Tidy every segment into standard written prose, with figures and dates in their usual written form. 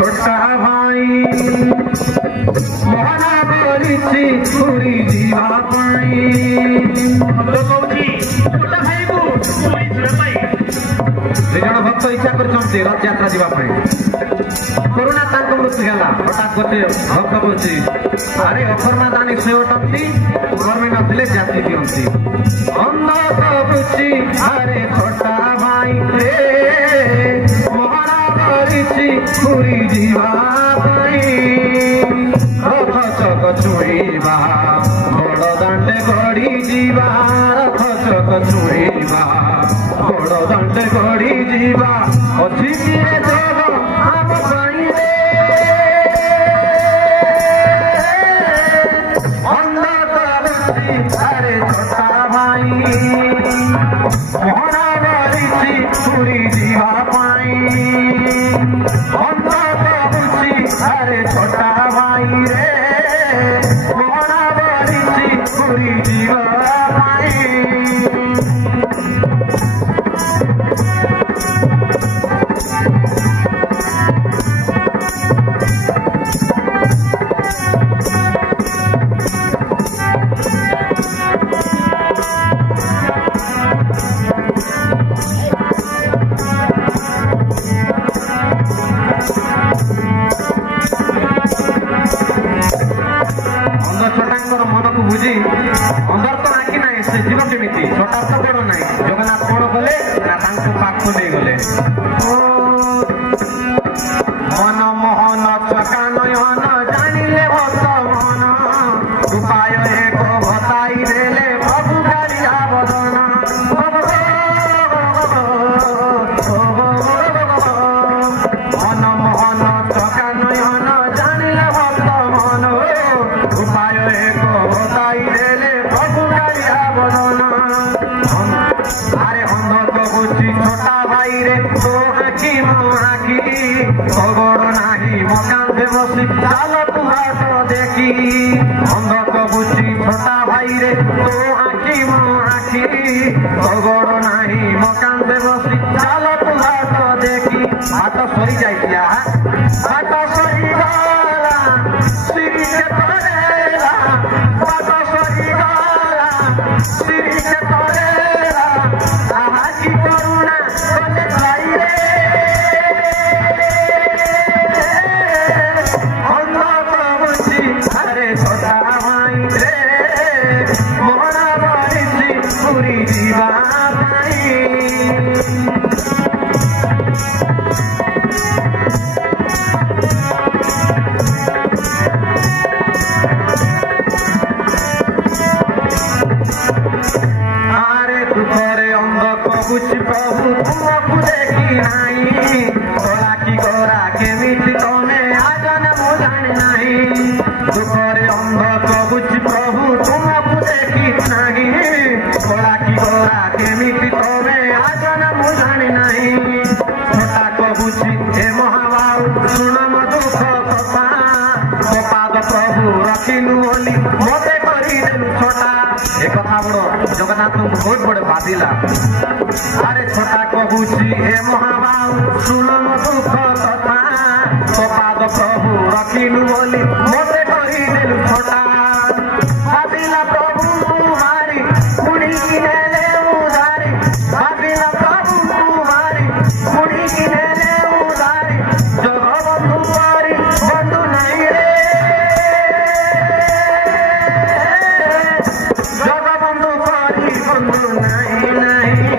छोटा भाई मोहना बोलिछि पूरी जीवा पाई तो कहूची छोटा भाई को पूरी जीवा पाई जण भक्त इच्छा करछन्ते रथ यात्रा जीवा पाई कोरोना तांको मृत्यु होला हठात गोटे भक्त बोलछि अरे अफरमा दानी से ओटंती गवर्नमेंट नथिले जाति दियंती अन्ना कहूची अरे छोटा भाई रे मोहना बोलिछि पूरी जीवा पाई रथ चक छुईबा बड़ दांडे गड़ी जीवा रथ चक छुईबा बड़ दांडे गड़ी जीवा अछि किए देव आप पाई रे अन्ना कहूची अरे छोटा भाई मोहना बोलिछि पूरी जीवा पाई अन्ना कहूची अरे छोटा भाई रे मोहना बोलिछि पूरी जीवा पाई छोटांकर मन को बुझी अंदर तो आँखि ना से जीव केमिति छोटा तो बड़ ना जगन्नाथ कौन गले ना पाख नहीं गले मन मोहन चका नयन जानिले भक्त मन उपाय एक बताई देले प्रभु कालिया बदन मन मोहन चका नयन जानिले भक्त मन उपाय एक बताई देले प्रभु कालिया बदन अरे अंध कहूची छोटा भाई रे तो आखि मो आखि खबर नाही मकांदे बसी चाल तू हाथ देखी अंध कहूची छोटा भाई रे तो आखि मो आखि खबर नाही मकांदे बसी चाल तू हाथ देखी हाथ सरी जाइया हाथ सरी गला श्री के तोरेला हाथ सरी गला श्री के तोरेला आहा की करुणा बोले भाई रे अरे छोटा भाई रे मोहना बोलिछि पूरी जीवा पाई अरे दुखरे अंध कहूची प्रभु तुमको देखी नाही गोरा की गोरा केमिति तमे आजन मु जानि नाही दुखरे अंध कहूची प्रभु तुमको देखी नाही गोरा की गोरा केमिति तमे आजन मु जानि नाही छोटा कहूची हे महाबाहु सुन म दुख कथा पाद प्रभु रखिनु बोली मते करी देलु छोटा एक कथा बड़ जगन्नाथ को बहुत बड़े बाधिला अरे छोटा कहूची हे महाबाहु सुन म दुख कथा पाद प्रभु रखिनु बोली मते करी देलु छोटा बाधिला प्रभु तुम्हारी पुणी किनेले उधारी बाधिला प्रभु तुम्हारी पुणी किनेले उधारी जगबंधु पारी बंधु नहीं रे जगबंधु पारी बंधु नहीं नहीं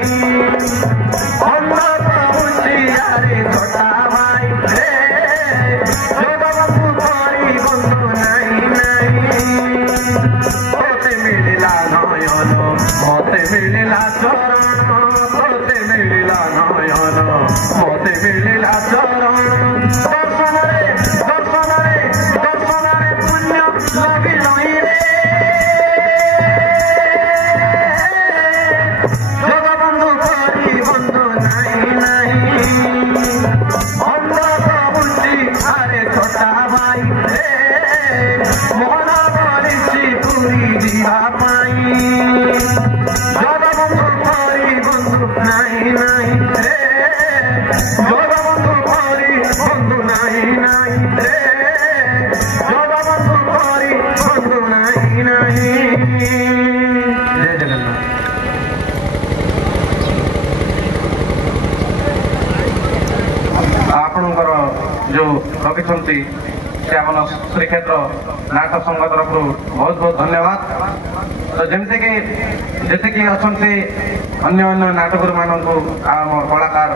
अंध कहूची अरे छोटा भाई रे जगबंधु पारी बंधु जो रखिंट से आम श्रीक्षेत्र नाटक संघ तरफ बहुत बहुत धन्यवाद। तो जमती कि जी अच्छा अन्य अन्य नाटक मानक कलाकार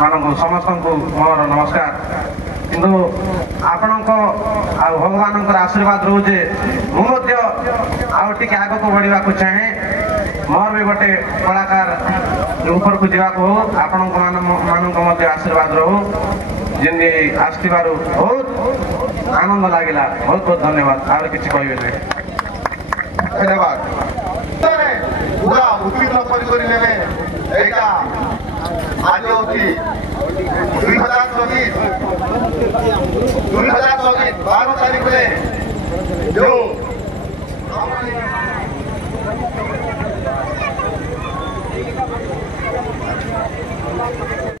मानक समस्त को मोर नमस्कार। किंतु आपण भगवान आशीर्वाद रोजे मुझे आगे आग को बढ़ा चाहे मोर भी गोटे कलाकार ऊपर को जावाक हो आपण मानक आशीर्वाद रहू जमी आसबार बहुत आनंद लगे बहुत बहुत धन्यवाद। आगे किसी कहे धन्यवाद पूरा उत्तीर्ण आज हूँ 2000 संगीत 12 तारीख में जो